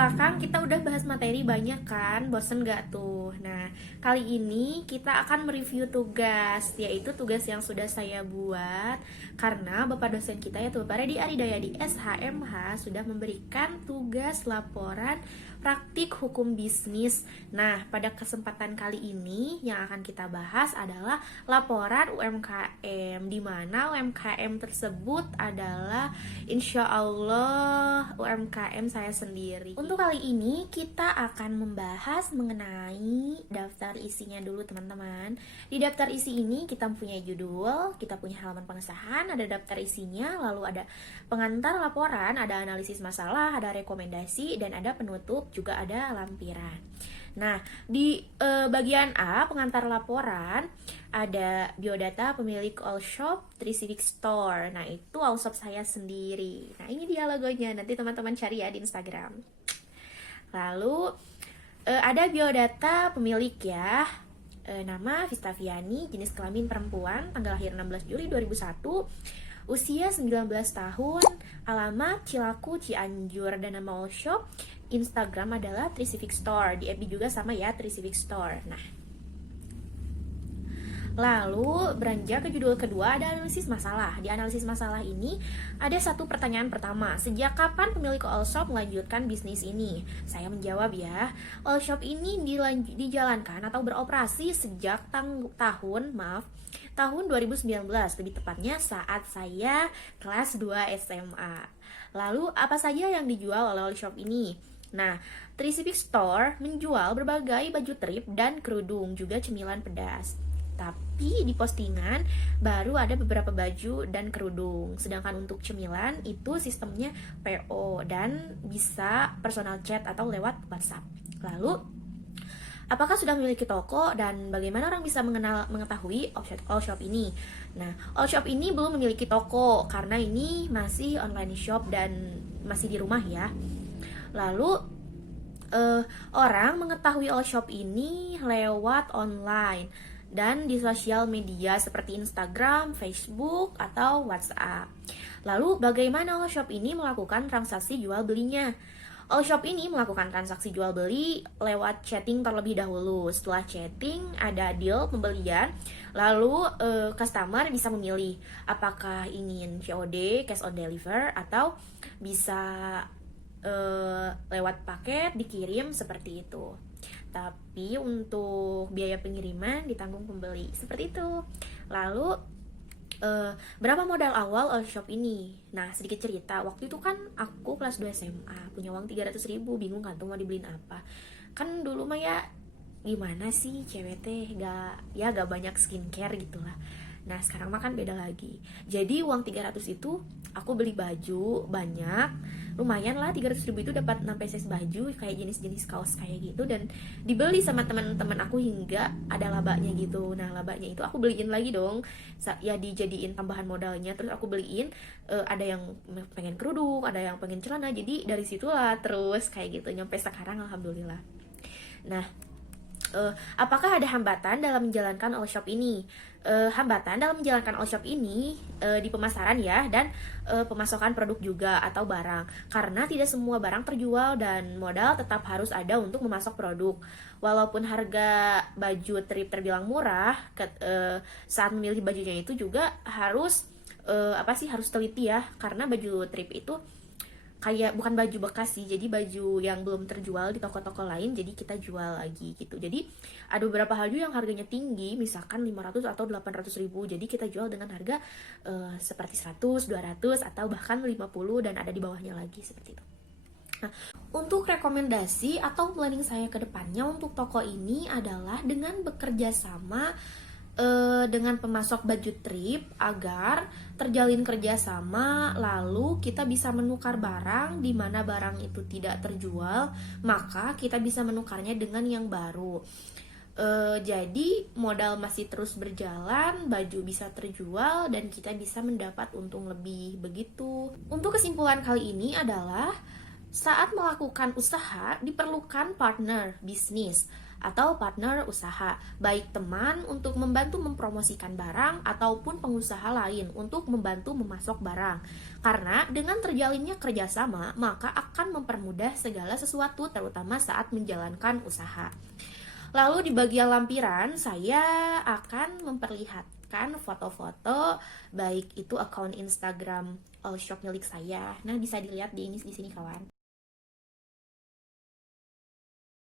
belakang kita udah bahas materi banyak kan, bosen gak tuh? Nah, kali ini kita akan mereview tugas, yaitu tugas yang sudah saya buat. Karena Bapak dosen kita yaitu Bapak Redi Aridayadi SHMH sudah memberikan tugas laporan praktik hukum bisnis. Nah, pada kesempatan kali ini yang akan kita bahas adalah laporan UMKM, di mana UMKM tersebut adalah insya Allah UMKM saya sendiri. Untuk kali ini kita akan membahas mengenai daftar isinya dulu teman-teman. Di daftar isi ini kita mempunyai judul, kita punya halaman pengesahan, ada daftar isinya, lalu ada pengantar laporan, ada analisis masalah, ada rekomendasi, dan ada penutup, juga ada lampiran. Nah, di bagian A, pengantar laporan, ada biodata pemilik All Shop 3Civic Store. Nah, itu All Shop saya sendiri. Nah, ini dia logonya. Nanti teman-teman cari ya di Instagram. Lalu, ada biodata pemilik ya. Nama Vistaviani, jenis kelamin perempuan, tanggal lahir 16 Juli 2001, usia 19 tahun, alamat Cilaku, Cianjur, dan nama All Shop. Instagram adalah 3Civic Store. Di FB juga sama ya, 3Civic Store. Nah, lalu beranjak ke judul kedua, ada analisis masalah. Di analisis masalah ini ada satu pertanyaan pertama. Sejak kapan pemilik All Shop melanjutkan bisnis ini? Saya menjawab ya. All Shop ini dijalankan atau beroperasi sejak tahun 2019, lebih tepatnya saat saya kelas 2 SMA. Lalu apa saja yang dijual oleh All Shop ini? Nah, 3Civic Store menjual berbagai baju trip dan kerudung, juga cemilan pedas. Tapi di postingan baru ada beberapa baju dan kerudung. Sedangkan untuk cemilan itu sistemnya PO dan bisa personal chat atau lewat WhatsApp. Lalu, apakah sudah memiliki toko dan bagaimana orang bisa mengetahui All Shop ini? Nah, All Shop ini belum memiliki toko karena ini masih online shop dan masih di rumah ya. Lalu orang mengetahui All Shop ini lewat online dan di sosial media seperti Instagram, Facebook, atau WhatsApp. Lalu bagaimana All Shop ini melakukan transaksi jual belinya? All Shop ini melakukan transaksi jual beli lewat chatting terlebih dahulu. Setelah chatting ada deal pembelian, lalu customer bisa memilih apakah ingin COD, cash on deliver, atau bisa lewat paket dikirim seperti itu. Tapi untuk biaya pengiriman ditanggung pembeli seperti itu. Lalu berapa modal awal All Shop ini? Nah, sedikit cerita. Waktu itu kan aku kelas 2 SMA, punya uang 300.000, bingung kan tuh mau dibeliin apa. Kan dulu mah ya gimana sih cewek teh gak banyak skincare gitu lah. Nah, sekarang mah kan beda lagi. Jadi uang 300 itu aku beli baju banyak, lumayan lah. 300.000 itu dapat 6 pieces baju kayak jenis-jenis kaos kayak gitu, dan dibeli sama teman-teman aku hingga ada labanya gitu. Nah, labanya itu aku beliin lagi dong, ya dijadiin tambahan modalnya. Terus aku beliin ada yang pengen kerudung, ada yang pengen celana. Jadi dari situlah terus kayak gitu nyampe sekarang, alhamdulillah. Nah, apakah ada hambatan dalam menjalankan All Shop ini? Hambatan dalam menjalankan All Shop ini di pemasaran ya, dan pemasokan produk juga atau barang. Karena tidak semua barang terjual dan modal tetap harus ada untuk memasok produk. Walaupun harga baju trip terbilang murah, saat memilih bajunya itu juga harus harus teliti ya, karena baju trip itu kayak bukan baju bekas sih, jadi baju yang belum terjual di toko-toko lain, jadi kita jual lagi gitu. Jadi ada beberapa baju yang harganya tinggi, misalkan 500 atau 800.000, jadi kita jual dengan harga seperti 100, 200, atau bahkan 50, dan ada di bawahnya lagi seperti itu. Nah, untuk rekomendasi atau planning saya ke depannya untuk toko ini adalah dengan bekerja sama dengan pemasok baju trip agar terjalin kerjasama, lalu kita bisa menukar barang di mana barang itu tidak terjual, maka kita bisa menukarnya dengan yang baru. Jadi modal masih terus berjalan, baju bisa terjual, dan kita bisa mendapat untung lebih begitu. Untuk kesimpulan kali ini adalah Saat melakukan usaha, diperlukan partner bisnis atau partner usaha, baik teman untuk membantu mempromosikan barang ataupun pengusaha lain untuk membantu memasok barang. Karena dengan terjalinnya kerjasama, maka akan mempermudah segala sesuatu, terutama saat menjalankan usaha. Lalu di bagian lampiran, saya akan memperlihatkan foto-foto, baik itu akun Instagram all shop milik saya. Nah, bisa dilihat di sini kawan.